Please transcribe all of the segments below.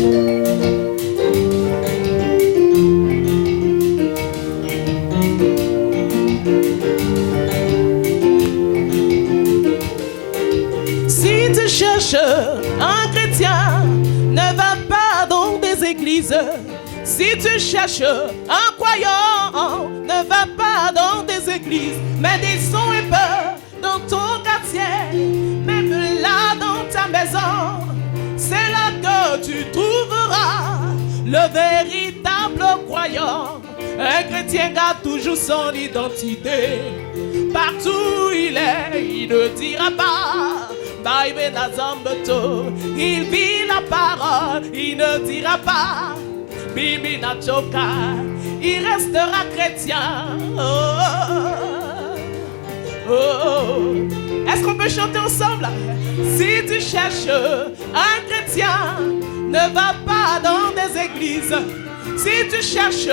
Si tu cherches un chrétien, ne va pas dans des églises. Si tu cherches un croyant, ne va pas dans des églises. Mais des sons et peur dans ton quartier, même là dans ta maison. C'est là que tu trouveras le véritable croyant. Un chrétien garde toujours son identité. Partout où il est, il ne dira pas il vit la parole, il ne dira pas Bibi Nachoka, il restera chrétien. Oh, oh, oh. Est-ce qu'on peut chanter ensemble? Si tu cherches un chrétien, ne va pas dans des églises. Si tu cherches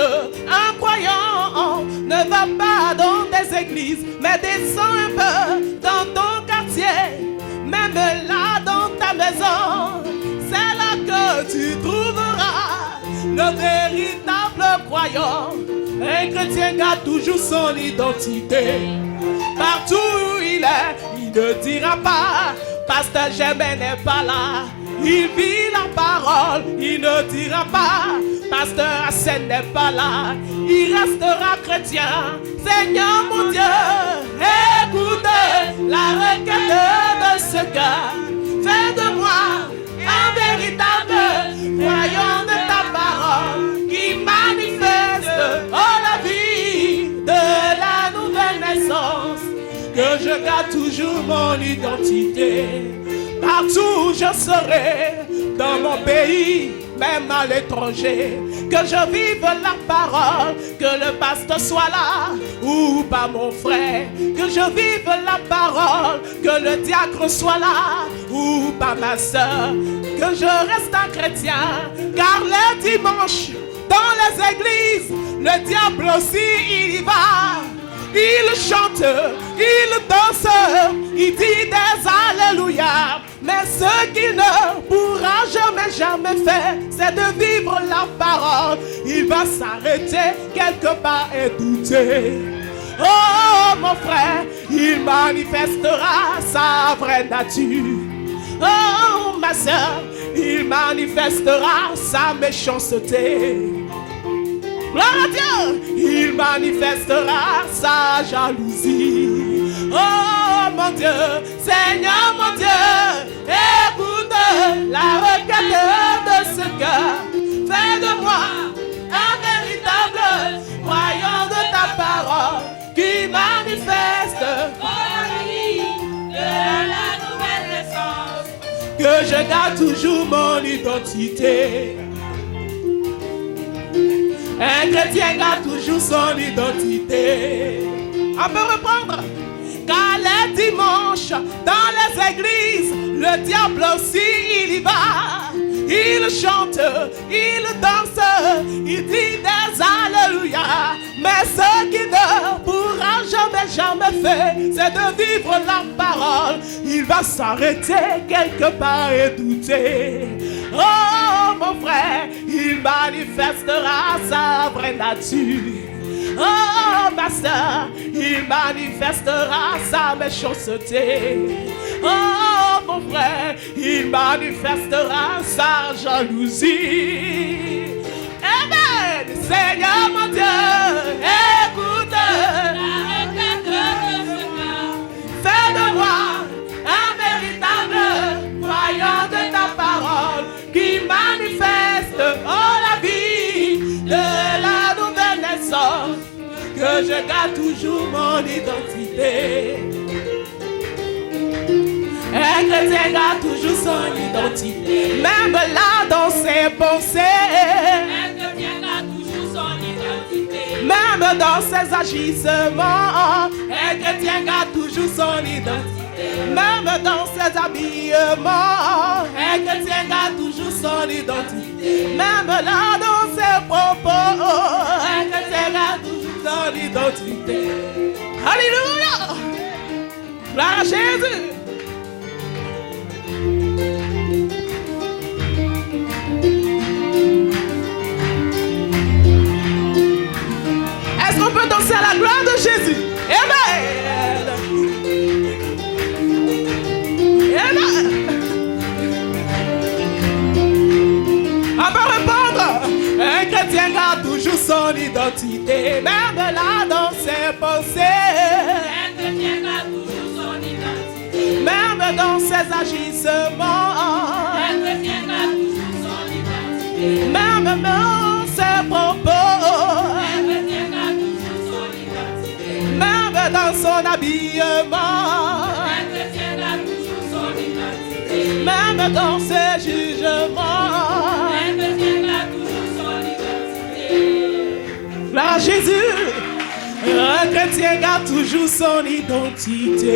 un croyant, ne va pas dans des églises, mais descends un peu dans ton quartier. Même là dans ta maison, c'est là que tu trouveras le véritable croyant. Un chrétien garde toujours son identité. Partout où il est, il ne dira pas Pasteur Germain n'est pas là. Il vit la parole, il ne dira pas Pasteur Hassan n'est pas là. Il restera chrétien. Seigneur mon Dieu, écoute la requête de ce cœur. Fais de moi un véritable croyant de ta parole qui manifeste la vie de la nouvelle naissance. Que je garde toujours mon identité. Partout où je serai, dans mon pays, même à l'étranger, que je vive la parole, que le pasteur soit là ou pas mon frère, que je vive la parole, que le diacre soit là ou pas ma soeur, que je reste un chrétien, car le dimanche, dans les églises, le diable aussi il y va. Il chante, il danse, il dit des alléluia. Mais ce qu'il ne pourra jamais faire, c'est de vivre la parole. Il va s'arrêter quelque part et douter. Oh mon frère, il manifestera sa vraie nature. Oh ma soeur, il manifestera sa méchanceté. Gloire à Dieu, il manifestera sa jalousie. Oh mon Dieu, Seigneur mon Dieu, écoute la requête de ce cœur. Fais de moi un véritable croyant de ta parole qui manifeste la vie de la nouvelle naissance. Que je garde toujours mon identité. Un chrétien garde toujours son identité. On peut reprendre. Car les dimanches, dans les églises, le diable aussi il y va. Il chante, il danse, il dit des alléluia. Mais ce qu'il ne pourra jamais faire, c'est de vivre la parole. Il va s'arrêter quelque part et douter. Oh mon frère, il manifestera sa vraie nature. Oh ma soeur, il manifestera sa méchanceté. Oh mon frère, il manifestera sa jalousie. Amen. Seigneur mon Dieu, écoute la requête de ce cœur. Fais de moi un véritable croyant de ta parole qui manifeste la vie de la nouvelle naissance. Que je garde toujours mon identité. Un chrétien garde toujours son identité. Même là dans ses pensées. Un chrétien garde toujours son identité. Même dans ses agissements. Un chrétien garde toujours son identité. Même dans ses habillements. Un chrétien garde toujours son identité. Même là dans ses propos. Un chrétien garde toujours son identité. Alléluia. Gloire à identité, même là dans ses pensées. Un chrétien garde toujours son identité. Même dans ses agissements. Un chrétien garde toujours son identité. Même dans ses propos. Un chrétien garde toujours son identité. Même dans son habillement. Un chrétien garde toujours son identité. Même dans ses jugements. Un chrétien garde toujours son identité. Gloire à Jésus. Un chrétien garde toujours son identité.